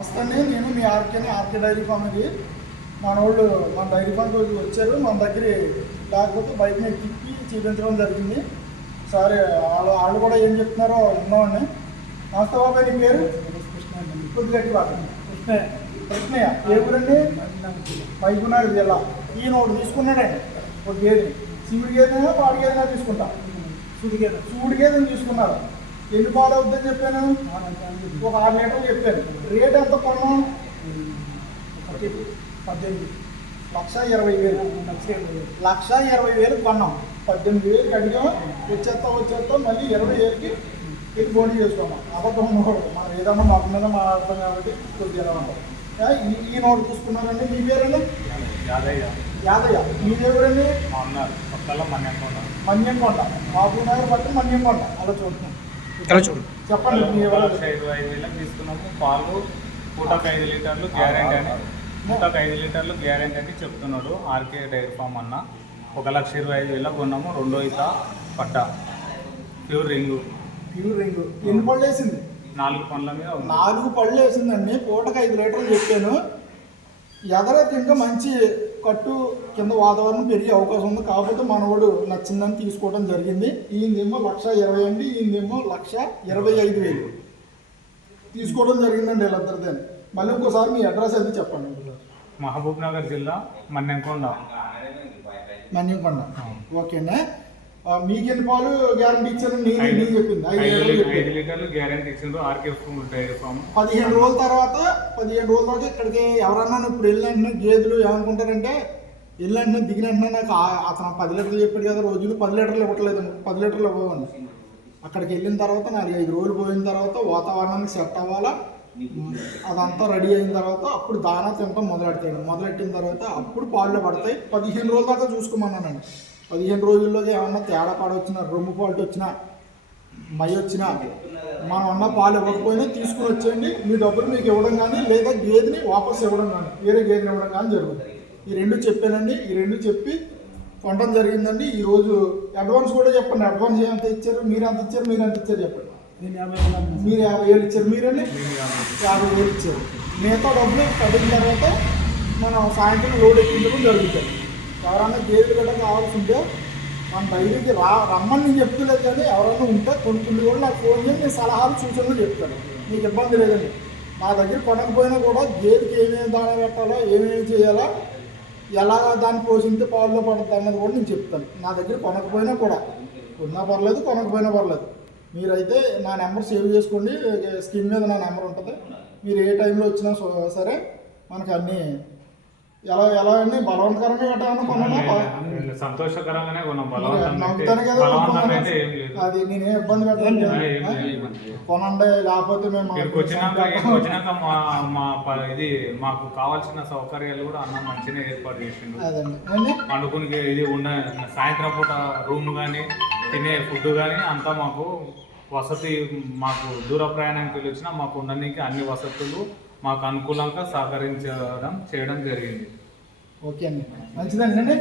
వస్తానే నేను మీ RK dairy farm ఇది మన వాళ్ళు మన డైరీ ఫామ్ రోజు వచ్చారు మన దగ్గర లేకపోతే బయట మీద తిప్పి చూపించడం జరిగింది. సరే వాళ్ళు కూడా ఏం చెప్తున్నారో ఉన్నామండి. నమస్తే బాబాయ్, నీ పేరు? కొద్ది గట్టి బాగా కృష్ణయ్య. ఏ ఊరండి? మైకునగర్ జిల్లా. ఈయన ఒకటి తీసుకున్నాడండి, ఒక గేదె. శివుడి గేదెనా పాడి గేదెనా తీసుకుంటా? శివుడి గేదెని తీసుకున్నారు. ఎన్ని పాలు అవుతుందని చెప్పాను? ఒక 6 లీటర్లు చెప్పాను. రేట్ ఎంత కొన్నాం? 18,20,000. 1,20,000 కొన్నాం. 18,000 అడిగాం. వచ్చేస్తా మళ్ళీ 20,000కి వెళ్ళి ఫోన్ చేసుకున్నాం. అబద్ధం ఉండకూడదు, మనం ఏదన్నా మాకు మీద మాట్లాడతాం కాబట్టి కొద్దిగా ఉంటాం. ఈ నోటు చూసుకున్నారండి. మీ పేరండి? యాదయ్య. మీదేవరండి? మన్యంకొండ. మహబూబ్నగర్ బట్టి మన్యంకొండ. అలా చూస్తున్నాం. చెప్పండి. 5,000 తీసుకున్నాము. పాలు పూటకు 5 లీటర్లు గ్యారెంటీ అని, పూటకు 5 లీటర్లు గ్యారెంటీ అని చెప్తున్నాడు ఆర్కే డైరీ ఫామ్ అన్న. 1,25,000 కొన్నాము. 2వ ఈత పట్ట ప్యూర్ రింగు. ఎన్ని పళ్ళు వేసింది? 4 పళ్ళ మీద 4 పళ్ళు వేసిందండి. పూటకు 5 లీటర్లు చెప్పాను. ఎదరైతే ఇంకా మంచి కట్టు కింద వాతావరణం పెరిగే అవకాశం ఉంది. కాకపోతే మనవాడు నచ్చిందని తీసుకోవడం జరిగింది. ఈయనదేమో 1,20,000 అండి, ఈయనదేమో 1,25,000 తీసుకోవడం జరిగిందండి వీళ్ళిద్దరిదే. మళ్ళీ ఇంకోసారి మీ అడ్రస్ అది చెప్పండి. మహబూబ్నగర్ జిల్లా మన్యంకొండ. ఓకే అండి. మీకు ఎన్ని పాలు గ్యారంటీ ఇచ్చారు? నేను చెప్పింది 5 లీటర్లు గ్యారంటీ ఇచ్చిండ్రు ఆర్కే డైరీ ఫామ్. 15 రోజుల తర్వాత ఇక్కడికి ఎవరన్నా ఇప్పుడు వెళ్ళినట్టు గేదెలు ఏమనుకుంటారంటే, వెళ్ళినట్టు దిగినట్టు నాకు అతను 10 లీటర్లు చెప్పాడు కదా, రోజులు 10 లీటర్లు ఇవ్వట్లేదు, 10 లీటర్లు ఇవ్వండి. అక్కడికి వెళ్ళిన తర్వాత 4-5 రోజులు పోయిన తర్వాత వాతావరణానికి సెట్ అవ్వాలా, అదంతా రెడీ అయిన తర్వాత అప్పుడు దానా తినటం మొదలెట్టిన తర్వాత అప్పుడు పాలు పడతాయి. 15 రోజుల దాకా చూసుకోమన్నానండి. 15 రోజుల్లోకి ఏమన్నా తేడా వచ్చినా, రొమ్ము ఫాల్ట్ వచ్చినా, మై వచ్చినా, మనం అన్న పాలు ఇవ్వకపోయినా తీసుకుని వచ్చేయండి. మీ డబ్బులు మీకు ఇవ్వడం కానీ, లేదా గేదెని వాపస్ ఇవ్వడం కానీ, వేరే గేదెని ఇవ్వడం కానీ జరుగుతుంది. ఈ 2 చెప్పానండి. ఈ 2 చెప్పి కొనడం జరిగిందండి. ఈరోజు అడ్వాన్స్ కూడా చెప్పండి. అడ్వాన్స్ ఎంత ఇచ్చారు? మీరు ఎంత ఇచ్చారు చెప్పండి. మీరు 50,000 ఇచ్చారు. మీరండి 50,000 ఇచ్చారు. మిగతా డబ్బులు కట్టిన తర్వాత మనం సాయంత్రం లోడ్ ఎక్కించడం జరుగుతుంది. ఎవరైనా గేదెలు గట్రా కావాల్సి ఉంటే మన డైరీకి రమ్మని నేను చెప్తలేదు, కానీ ఎవరైనా ఉంటే కొన్ని కూడా నాకు ఫోన్ చేసి నేను సలహాలు సూచనలు చెప్తాను. మీకు ఇబ్బంది లేదండి. నా దగ్గర కొనకపోయినా కూడా గేదెకి ఏమేమి దాణా పెట్టాలో, ఏమేమి చేయాలో, ఎలాగ దాన్ని పోషించే పాలలో పడుతుంది అన్నది కూడా నేను చెప్తాను. నా దగ్గర కొనకపోయినా కూడా, కొన్నా పర్లేదు కొనకపోయినా పర్లేదు, మీరైతే నా నెంబర్ సేవ్ చేసుకోండి. స్క్రీన్ మీద నా నెంబర్ ఉంటుంది. మీరు ఏ టైంలో వచ్చినా సరే మనకు అన్నీ ఎలా అండి బలవంతకరంగా పెట్టాలని కొన్నాను, సంతోషకరంగానే నవ్వుతాను కదా. అది నేనే ఇబ్బంది పెట్టాను. కొనండి, లేకపోతే మేము వచ్చినాక ఇది మాకు కావాల్సిన సౌకర్యాలు కూడా అన్న మంచిగా ఏర్పాటు చేసిండు. అదండి పండుకుని ఇది ఉన్న సాయంత్రం పూట రూమ్ కానీ, తినే ఫుడ్ కానీ అంతా మాకు వసతి, మాకు దూర ప్రయాణానికి వచ్చినా మాకు ఉండడానికి అన్ని వసతులు మాకు అనుకూలంగా చేయడం జరిగింది. ఓకే అండి, మంచిదండి.